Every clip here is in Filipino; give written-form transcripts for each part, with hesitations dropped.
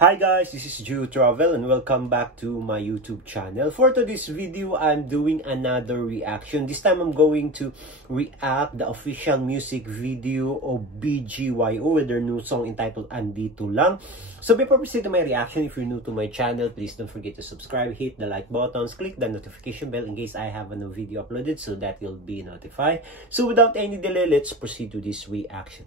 Hi guys, this is Ju Travel and welcome back to my YouTube channel. For today's video, I'm doing another reaction. This time I'm going to react the official music video of BGYO with their new song entitled Andito Lang. So before proceed to my reaction, if you're new to my channel, please don't forget to subscribe, hit the like buttons, click the notification bell in case I have a new video uploaded so that you'll be notified. So without any delay, let's proceed to this reaction.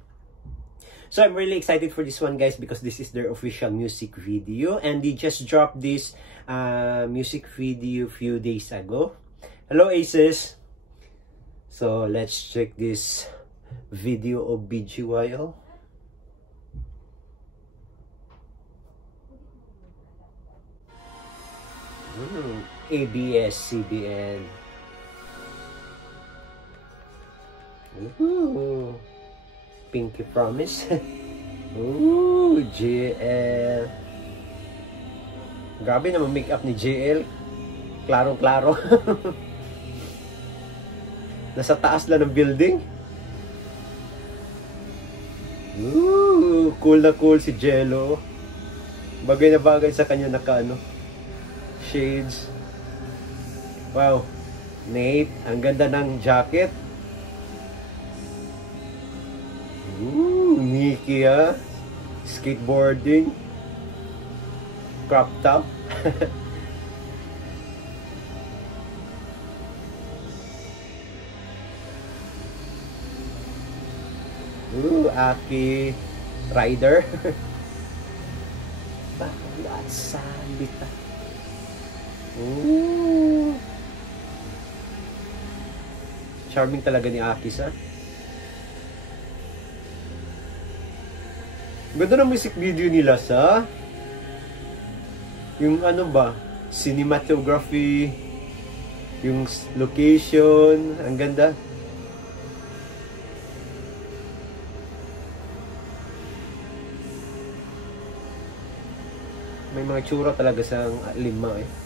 So I'm really excited for this one, guys, because this is their official music video and they just dropped this music video a few days ago. Hello Aces! So let's check this video of BGYO. ABS-CBN. Ooh. Pinky Promise. Ooh, JL. Grabe naman make-up ni JL. Klaro-klaro. Nasa taas lang ng building. Ooh, cool na cool si Jello. Bagay na bagay sa kanya naka shades. Wow. Nate, ang ganda ng jacket. Ooh, Nikki skateboarding, crop top. Ooh, Aki rider. Bakit salita. Ooh, charming talaga ni Aki sa. Ganda ng music video nila sa yung cinematography, yung location, ang ganda. May mga tsura talaga sa lima eh.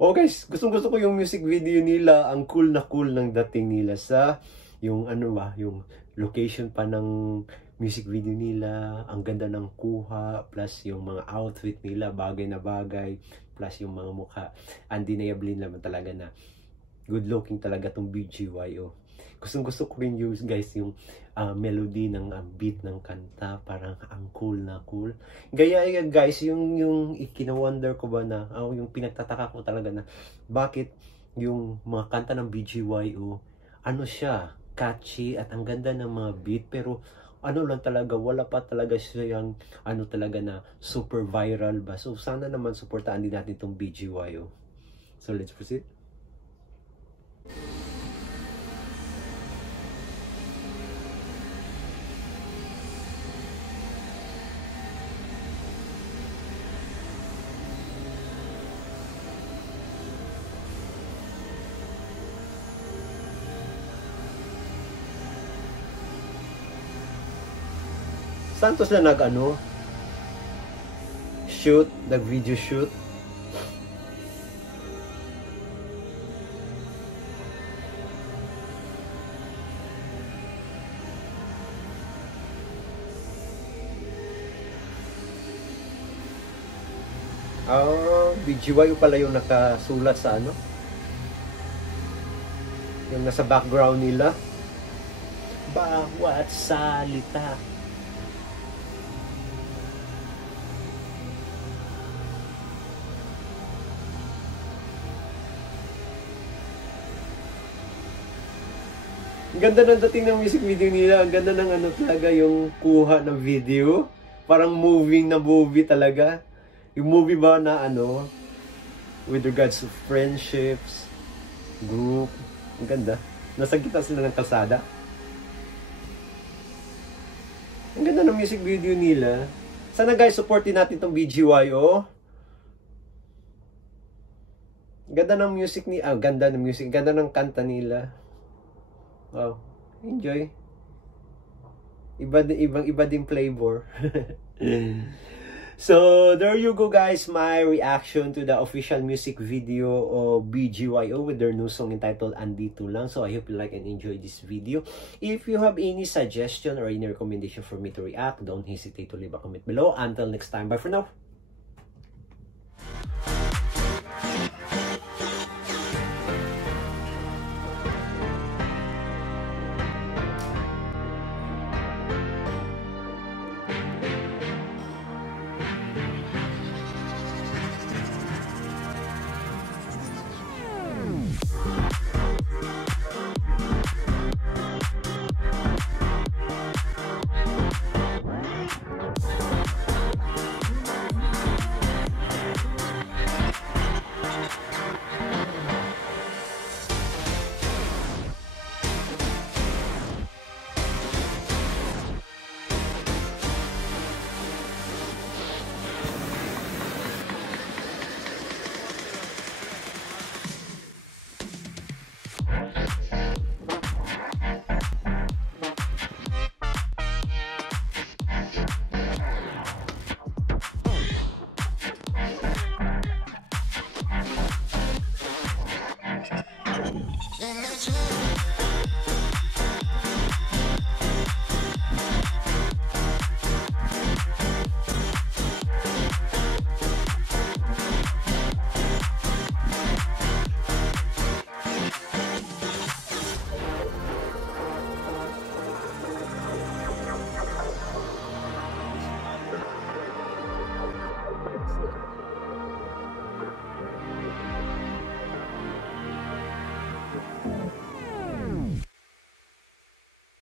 Oh guys, gustong-gusto ko yung music video nila. Ang cool na cool ng dating nila sa yung yung location pa ng music video nila. Ang ganda ng kuha, plus yung mga outfit nila, bagay na bagay, plus yung mga mukha. Undeniably naman talaga na good looking talaga tong BGYO. Gustong-gusto ko rin yung guys yung melody ng beat ng kanta, parang ang cool na cool. Gaya guys, yung ikina-wonder ko ba na yung pinagtataka ko talaga na bakit yung mga kanta ng BGYO siya catchy at ang ganda ng mga beat, pero lang talaga, wala pa talaga siya yung talaga na super viral ba. So sana naman suportahan din natin itong BGYO. So let's proceed. Santos na nag-video shoot. BGYO pala yung nakasulat sa yung nasa background nila. Bawat salita. Ang ganda ng dating ng music video nila. Ang ganda ng talaga yung kuha ng video. Parang movie talaga. Yung movie ba na with regards to friendships, group. Ang ganda. Nasa gitna sila ng kalsada. Ang ganda ng music video nila. Sana guys, supportin natin tong BGYO. Ganda ng music ganda ng music. Ganda ng kanta nila. Wow, enjoy. Iba din flavor. So, there you go guys, my reaction to the official music video of BGYO with their new song entitled Andito Lang. So, I hope you like and enjoy this video. If you have any suggestion or any recommendation for me to react, don't hesitate to leave a comment below. Until next time, bye for now.